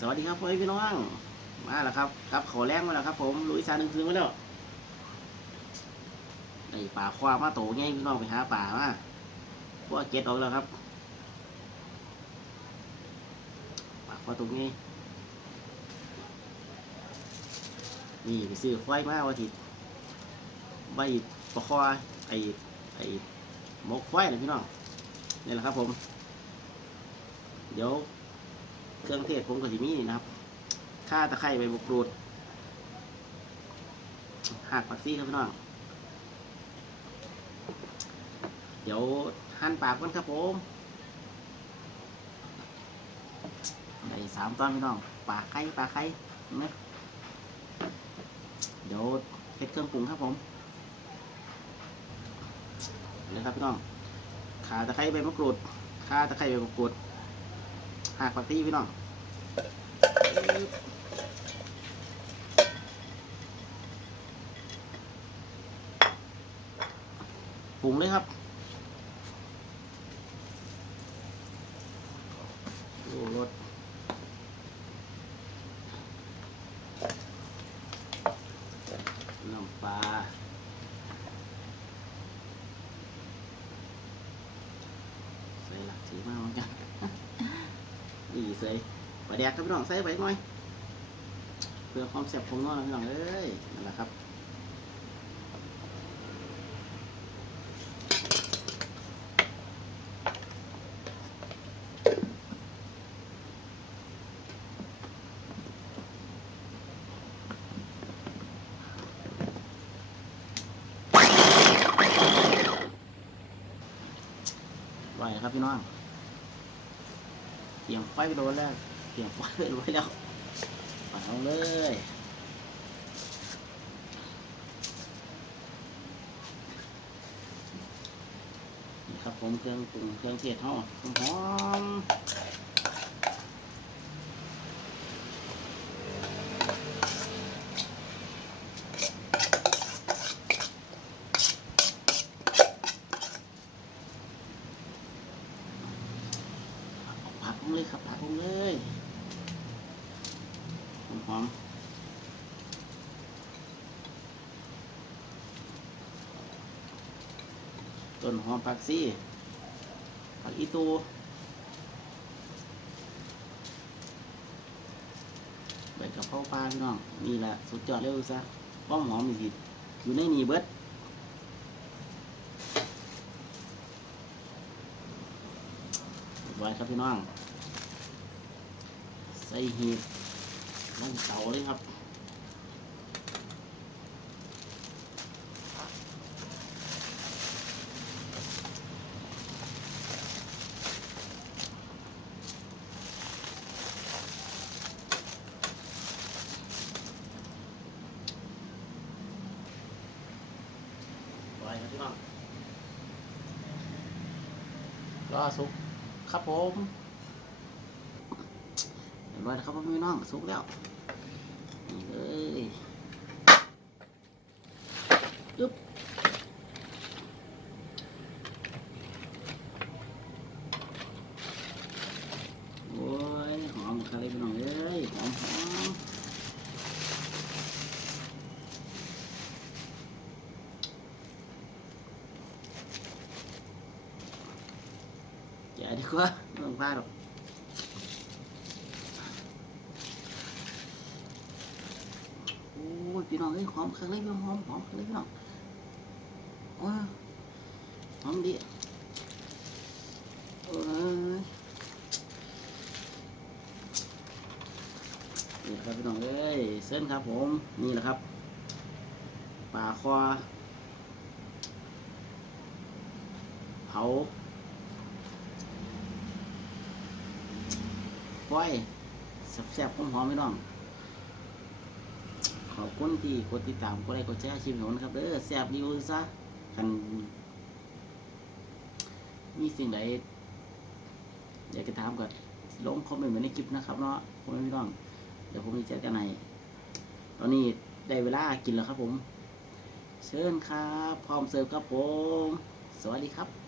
สวัสดีครับพ่อแม่พี่น้องมาแล้วครับกับขอแรงมาแล้วครับ ผมลุยสารหนึ่งคืนมาแล้วไอป่าความาโตไงพี่น้องไปหาป่ามาพวกเก็ตออกแล้วครับป่าควาโตไงนี่ไปซื้อไฟมาวันอาทิตย์ใบปะคอไอไอหมกไฟนะพี่น้องนี่แหละครับผม เดี๋ยว เครื่องเทศผมก็สิมีนี่นะครับข่าตะไคร้ใบมะกรูดหักผักซี่ครับพี่น้องเดี๋ยวหั่นปากกันครับผมได้สามตอนพี่น้องปลาไข่ปลาไข่เนไหมเดี๋ยวเพ็ดเครื่องปรุงครับผมเลยครับพี่น้องขาตะไคร้ใบมะกรูดข่าตะไคร้ใบมะกรูดหักผักซี่พี่น้อง ปรุงเลยครับดูรสน้ำปลาใส่หลักสีมากเหมือนกันนี่ใส่ ปลาแดกครับพี่น้องใส่ไปหน่อยเพื่อความแซ่บของน้องนะพี่น้องเอ้ยนั่นแหละครับไหวครับพี่น้องเตรียมไฟไปโดนแล้ว เตรียมไฟไปโดนแล้วเอาเลยนี่ครับผมเครื่องปรุงเครื่องเทศห่อหอมเอาผักลงเลยครับผักลงเลย หอมหอมต้นหอมผักซี่ผักอีตูใบกะเพราปลาพี่น้องนี่แหละสุดยอดเลยซะป้อมหอมอีกอยู่ในนี่เบิดไว้ครับพี่น้อง ใส่หีบ ลงเตาเลยครับไว้ครับพี่น้องรอสุกครับผม รียบร้อยแล้วครับพี่น้องสุกแล้วนี่เลยยึบโอ้ยหอมคาเลยพี่น้องเอ้ยหอมหอมแกะดีกว่าไม่ต้องพลาดหรอก โอ้ย พี่น้องเอ้ยหอมเครื่องเลยพี่น้องหอมหอมเครื่องเลยพี่น้องโอ้ยหอมดีโอ้ยนี่ครับพี่น้องเอ้ยเส้นครับผมนี่แหละครับปลาคอเผาไฟแซ่บๆหอมๆพี่น้อง ขอบคุณที่กดติดตามกดไลค์กดแชร์ชิมหนนะครับเด้อแซบรีวิวซะกันมีสิ่งใดอยากจะถามก็ลงคอมเมนต์ไว้ในคลิปนะครับเนาะผมไม่ต้อง เดี๋ยวผมจะแจ้งกันในตอนนี้ได้เวลากินแล้วครับผม เชิญครับ พร้อมเสิร์ฟครับผม สวัสดีครับ